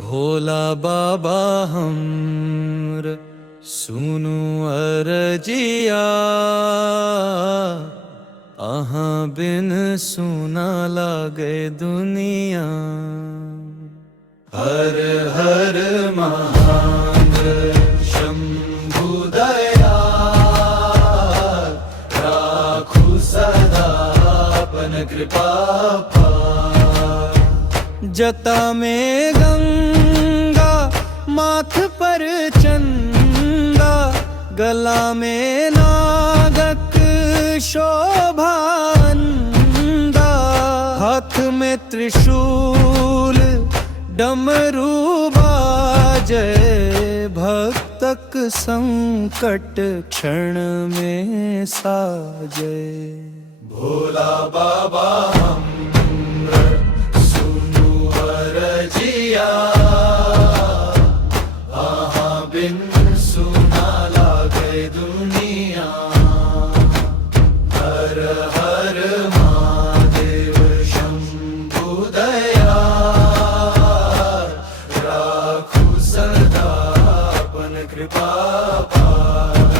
भोला बाबा हमर सुनु अरजिया, अहाँ बिन सुना लागे दुनिया। हर हर महादेव शंभु दयाल, राखू सदा अपन कृपा पार। जटा में गंगा, माथ पर चंदा, गला में नागक शोभांदा। हाथ में त्रिशूल डमरू बाजे, भक्तक संकट क्षण में साजे। भोला बाबा हमर सुनु अरजिया, अहाँ बिन सुना लागे दुनिया। हर हर महादेव शंभु दयाल, राखू सदा अपन कृपा पार।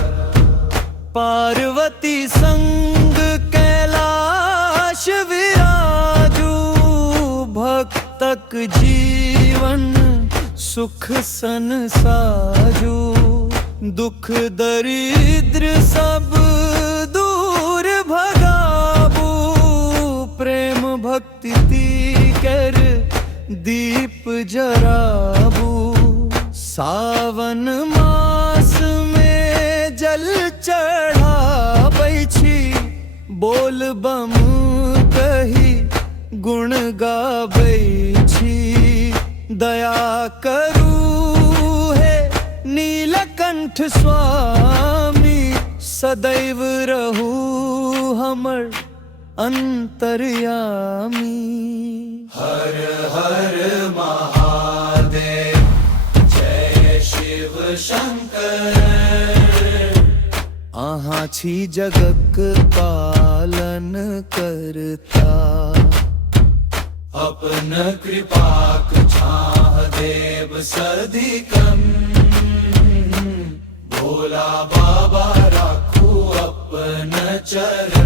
पार्वती संग कैलाश विराजू, भक्तक जीवन सुख सन साजू। दुख दरिद्र सब दूर भगाबू, प्रेम भक्ति कर दीप जराबू। सावन मास में जल चढ़ाबै छी, बोल बम कही गुण गाबै छी। दया करू हे नीलकंठ स्वामी, सदैव रहू हमर अंतर्यामी। हर हर महादेव, जय शिव शंकर। अहाँ छी जगक पालन करता, अपन कृपाक छाह देव सदिकन। भोला बाबा राखू अपन चरण।